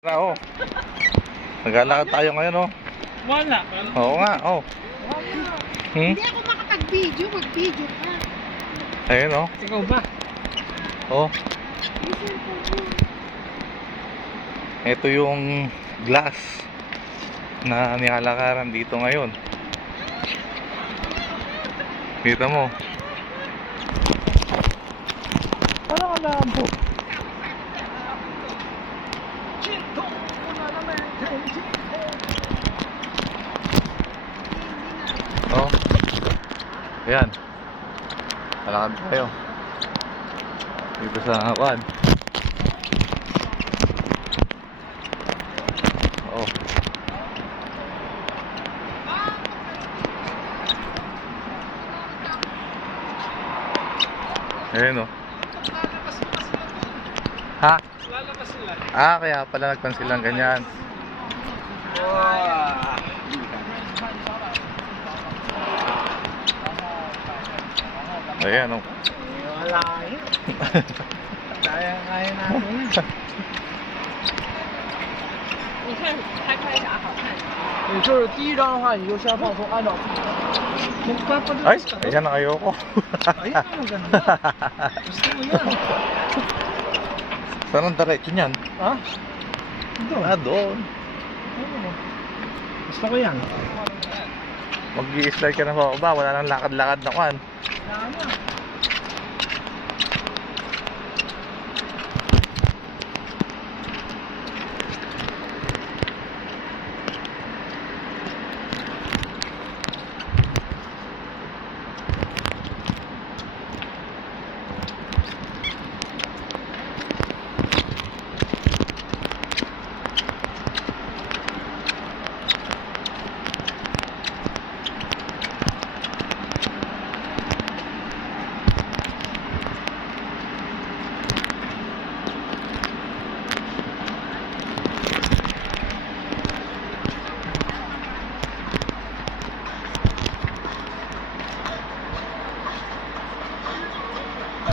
Oo. Naglalakad tayo ngayon, oh. Wala. Oo nga, oh. Hindi ako makapag-video, mag-video ka. Ayun, oh. Ikaw ba? Oh. Listen po po. Ito yung glass na nilalakaran dito ngayon. Kita mo. Parang alam po. Oh. Ayan. Malakad tayo. Dito sa Juan. Oh. Ayan, oh. Ha? Lalabas sila. Ah, kaya pala nagpansilang ganyan. Wow. Ayan, oh. Wala yun. Kaya natin. 你看拍出来啥好看？你就是第一张的话，你就先放松，按照。 Ay, ayan na kayo ko. Ayan ang maganda. Gusto mo yan. Saan ang diretso niyan? Ha? Doon. Ah, doon. Gusto ko yan. Mag-i-slide ka na sa baba, wala nang lakad-lakad na kwan. Tama.